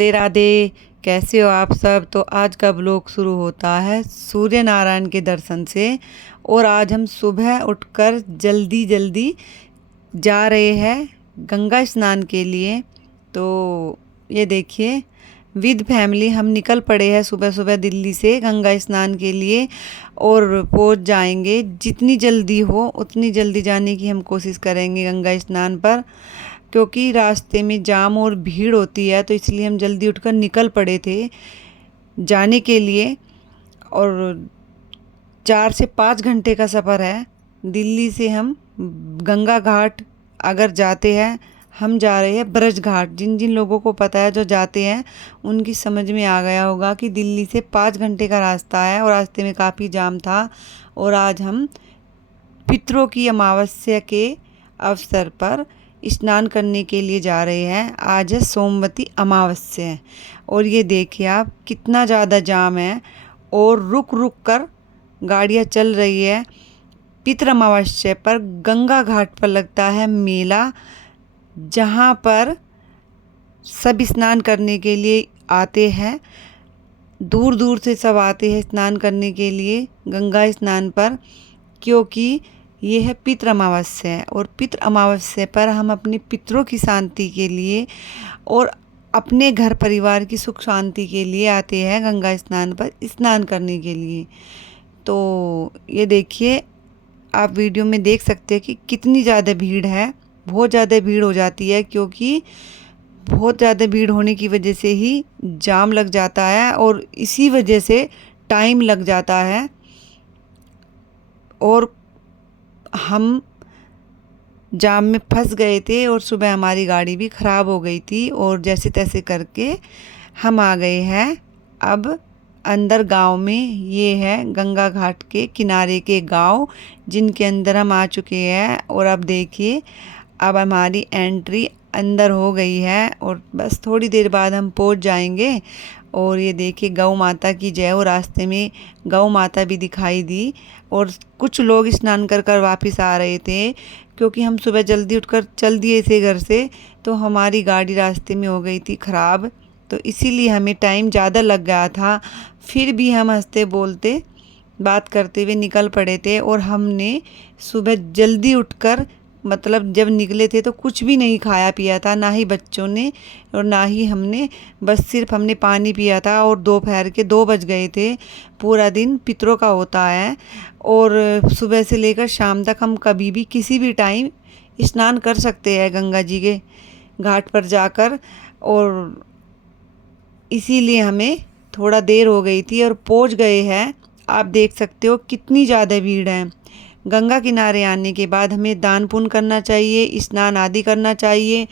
राधे राधे। कैसे हो आप सब। तो आज का ब्लॉग शुरू होता है सूर्य नारायण के दर्शन से। और आज हम सुबह उठकर जल्दी जल्दी जा रहे हैं गंगा स्नान के लिए। तो ये देखिए, विद फैमिली हम निकल पड़े हैं सुबह सुबह दिल्ली से गंगा स्नान के लिए। और पहुंच जाएंगे, जितनी जल्दी हो उतनी जल्दी जाने की हम कोशिश करेंगे गंगा स्नान पर, क्योंकि रास्ते में जाम और भीड़ होती है। तो इसलिए हम जल्दी उठकर निकल पड़े थे जाने के लिए। और 4 से 5 घंटे का सफ़र है दिल्ली से। हम गंगा घाट अगर जाते हैं, हम जा रहे हैं ब्रज घाट। जिन जिन लोगों को पता है जो जाते हैं उनकी समझ में आ गया होगा कि दिल्ली से 5 घंटे का रास्ता है और रास्ते में काफ़ी जाम था। और आज हम पितरों की अमावस्या के अवसर पर स्नान करने के लिए जा रहे हैं। आज है सोमवती अमावस्या और ये देखिए आप, कितना ज़्यादा जाम है और रुक रुक कर गाड़ियाँ चल रही है। पितर अमावस्या पर गंगा घाट पर लगता है मेला, जहाँ पर सब स्नान करने के लिए आते हैं। दूर दूर से सब आते हैं स्नान करने के लिए गंगा स्नान पर, क्योंकि ये है पितृ अमावस्या। और पितृ अमावस्या पर हम अपने पितरों की शांति के लिए और अपने घर परिवार की सुख शांति के लिए आते हैं गंगा स्नान पर स्नान करने के लिए। तो ये देखिए, आप वीडियो में देख सकते हैं कि कितनी ज़्यादा भीड़ है। बहुत ज़्यादा भीड़ हो जाती है, क्योंकि बहुत ज़्यादा भीड़ होने की वजह से ही जाम लग जाता है और इसी वजह से टाइम लग जाता है। और हम जाम में फंस गए थे और सुबह हमारी गाड़ी भी ख़राब हो गई थी। और जैसे तैसे करके हम आ गए हैं अब अंदर गांव में। ये है गंगा घाट के किनारे के गांव जिनके अंदर हम आ चुके हैं। और अब देखिए, अब हमारी एंट्री अंदर हो गई है और बस थोड़ी देर बाद हम पहुंच जाएंगे। और ये देखिए, गौ माता की जय। और रास्ते में गौ माता भी दिखाई दी और कुछ लोग स्नान कर कर वापस आ रहे थे, क्योंकि हम सुबह जल्दी उठकर चल दिए थे घर से। तो हमारी गाड़ी रास्ते में हो गई थी ख़राब, तो इसीलिए हमें टाइम ज़्यादा लग गया था। फिर भी हम हंसते बोलते बात करते हुए निकल पड़े थे। और हमने सुबह जल्दी उठकर, मतलब जब निकले थे तो कुछ भी नहीं खाया पिया था, ना ही बच्चों ने और ना ही हमने। बस सिर्फ हमने पानी पिया था। और दोपहर के 2 बज गए थे। पूरा दिन पितरों का होता है और सुबह से लेकर शाम तक हम कभी भी किसी भी टाइम स्नान कर सकते हैं गंगा जी के घाट पर जाकर। और इसीलिए हमें थोड़ा देर हो गई थी और पहुंच गए हैं। आप देख सकते हो कितनी ज़्यादा भीड़ है। गंगा किनारे आने के बाद हमें दान पुण्य करना चाहिए, स्नान आदि करना चाहिए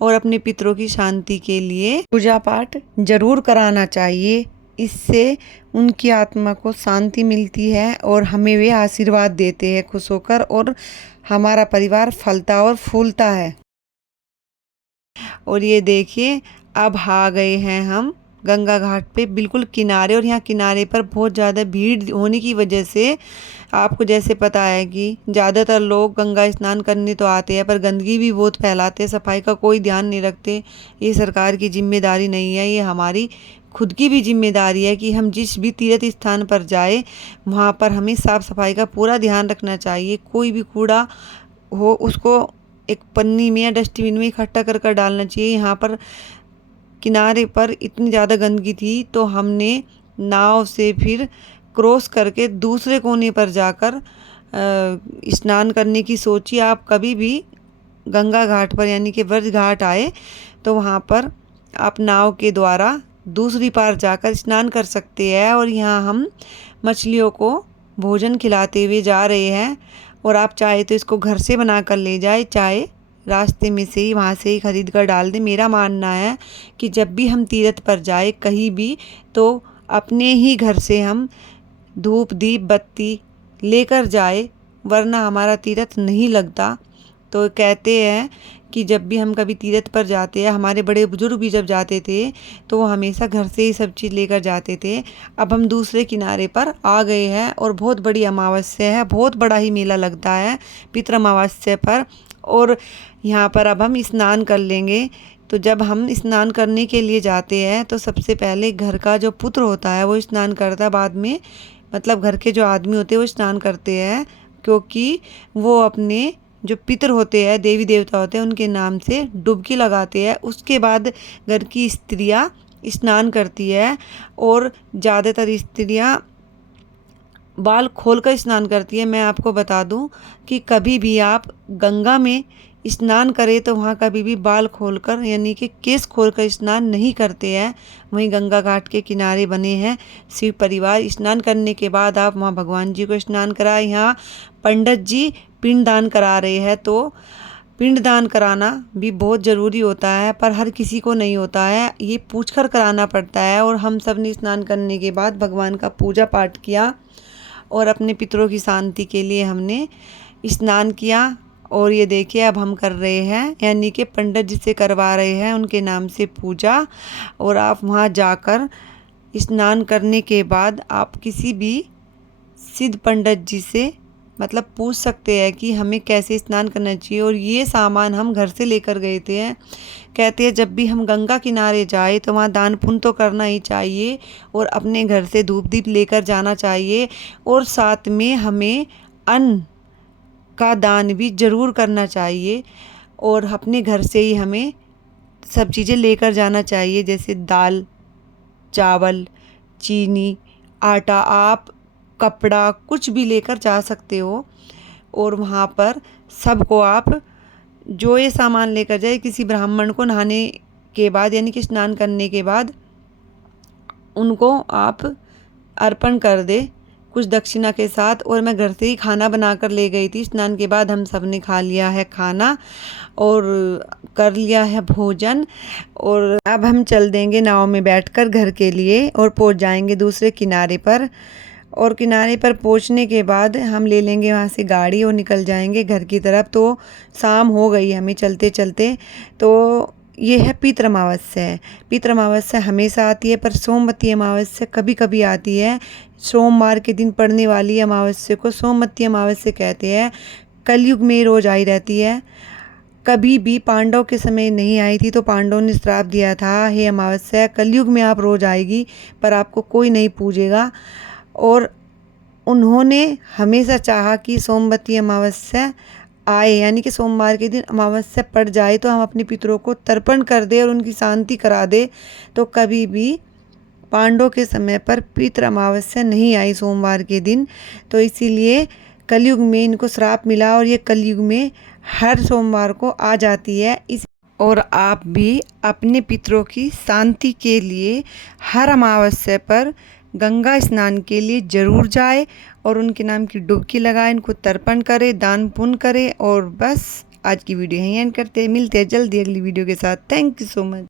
और अपने पितरों की शांति के लिए पूजा पाठ जरूर कराना चाहिए। इससे उनकी आत्मा को शांति मिलती है और हमें वे आशीर्वाद देते हैं खुश होकर, और हमारा परिवार फलता और फूलता है। और ये देखिए, अब आ गए हैं हम गंगा घाट पे बिल्कुल किनारे। और यहाँ किनारे पर बहुत ज़्यादा भीड़ होने की वजह से, आपको जैसे पता है कि ज़्यादातर लोग गंगा स्नान करने तो आते हैं पर गंदगी भी बहुत फैलाते हैं, सफाई का कोई ध्यान नहीं रखते। ये सरकार की जिम्मेदारी नहीं है, ये हमारी खुद की भी जिम्मेदारी है कि हम जिस भी तीर्थ स्थान पर जाए वहाँ पर हमें साफ़ सफाई का पूरा ध्यान रखना चाहिए। कोई भी कूड़ा हो उसको एक पन्नी में या डस्टबिन में इकट्ठा कर कर डालना चाहिए। यहाँ पर किनारे पर इतनी ज़्यादा गंदगी थी तो हमने नाव से फिर क्रॉस करके दूसरे कोने पर जाकर स्नान करने की सोची। आप कभी भी गंगा घाट पर यानी कि ब्रज घाट आए तो वहाँ पर आप नाव के द्वारा दूसरी पार जाकर स्नान कर सकते हैं। और यहाँ हम मछलियों को भोजन खिलाते हुए जा रहे हैं। और आप चाहे तो इसको घर से बना कर ले जाए, चाहे रास्ते में से ही वहाँ से ही ख़रीद कर डाल दें। मेरा मानना है कि जब भी हम तीर्थ पर जाए कहीं भी, तो अपने ही घर से हम धूप दीप बत्ती लेकर जाए, वरना हमारा तीर्थ नहीं लगता। तो कहते हैं कि जब भी हम कभी तीर्थ पर जाते हैं, हमारे बड़े बुजुर्ग भी जब जाते थे तो वो हमेशा घर से ही सब चीज़ लेकर जाते थे। अब हम दूसरे किनारे पर आ गए हैं और बहुत बड़ी अमावस्या है, बहुत बड़ा ही मेला लगता है पितृ अमावस्या पर। और यहाँ पर अब हम स्नान कर लेंगे। तो जब हम स्नान करने के लिए जाते हैं तो सबसे पहले घर का जो पुत्र होता है वो स्नान करता है, बाद में मतलब घर के जो आदमी होते हैं वो स्नान करते हैं, क्योंकि वो अपने जो पितर होते हैं, देवी देवता होते हैं, उनके नाम से डुबकी लगाते हैं। उसके बाद घर की स्त्रियां स्नान करती है और ज़्यादातर स्त्रियां बाल खोलकर स्नान करती है। मैं आपको बता दूं कि कभी भी आप गंगा में स्नान करें तो वहाँ कभी भी बाल खोलकर यानी कि केस खोलकर स्नान नहीं करते हैं। वहीं गंगा घाट के किनारे बने हैं शिव परिवार। स्नान करने के बाद आप वहाँ भगवान जी को स्नान कराएं। यहाँ पंडित जी पिंडदान करा रहे हैं, तो पिंडदान कराना भी बहुत ज़रूरी होता है, पर हर किसी को नहीं होता है, ये पूछकर कराना पड़ता है। और हम सब ने स्नान करने के बाद भगवान का पूजा पाठ किया और अपने पितरों की शांति के लिए हमने स्नान किया। और ये देखिए अब हम कर रहे हैं, यानी कि पंडित जी से करवा रहे हैं उनके नाम से पूजा। और आप वहाँ जाकर स्नान करने के बाद आप किसी भी सिद्ध पंडित जी से मतलब पूछ सकते हैं कि हमें कैसे स्नान करना चाहिए। और ये सामान हम घर से लेकर गए थे। कहते हैं जब भी हम गंगा किनारे जाए तो वहाँ दान पुण्य तो करना ही चाहिए और अपने घर से धूप दीप लेकर जाना चाहिए, और साथ में हमें अन्न का दान भी ज़रूर करना चाहिए। और अपने घर से ही हमें सब चीज़ें लेकर जाना चाहिए, जैसे दाल, चावल, चीनी, आटा, आप कपड़ा कुछ भी लेकर जा सकते हो। और वहाँ पर सबको आप जो ये सामान लेकर जाए, किसी ब्राह्मण को नहाने के बाद यानी कि स्नान करने के बाद उनको आप अर्पण कर दे कुछ दक्षिणा के साथ। और मैं घर से ही खाना बनाकर ले गई थी। स्नान के बाद हम सब ने खा लिया है खाना और कर लिया है भोजन। और अब हम चल देंगे नाव में बैठकर घर के लिए और पहुंच जाएंगे दूसरे किनारे पर। और किनारे पर पहुंचने के बाद हम ले लेंगे वहाँ से गाड़ी और निकल जाएंगे घर की तरफ। तो शाम हो गई हमें चलते चलते। तो ये है पितृ अमावस्या। पितृ अमावस्या हमेशा आती है, पर सोमवती अमावस्या कभी कभी आती है। सोमवार के दिन पड़ने वाली अमावस्या को सोमवती अमावस्या कहते हैं। कलयुग में रोज आई रहती है। कभी भी पांडव के समय नहीं आई थी, तो पांडवों ने श्राप दिया था, हे अमावस्या कलयुग में आप रोज आएगी पर आपको कोई नहीं पूजेगा। और उन्होंने हमेशा चाहा कि सोमवती अमावस्या आए, यानी कि सोमवार के दिन अमावस्या पड़ जाए तो हम अपने पितरों को तर्पण कर दे और उनकी शांति करा दे। तो कभी भी पांडवों के समय पर पितृ अमावस्या नहीं आई सोमवार के दिन, तो इसीलिए कलयुग में इनको श्राप मिला और ये कलयुग में हर सोमवार को आ जाती है। इस और आप भी अपने पितरों की शांति के लिए हर अमावस्या पर गंगा स्नान के लिए ज़रूर जाए और उनके नाम की डुबकी लगाए, इनको तर्पण करें, दान पुण्य करें। और बस आज की वीडियो यहीं एंड करते हैं। मिलते हैं जल्दी अगली वीडियो के साथ। Thank you so much.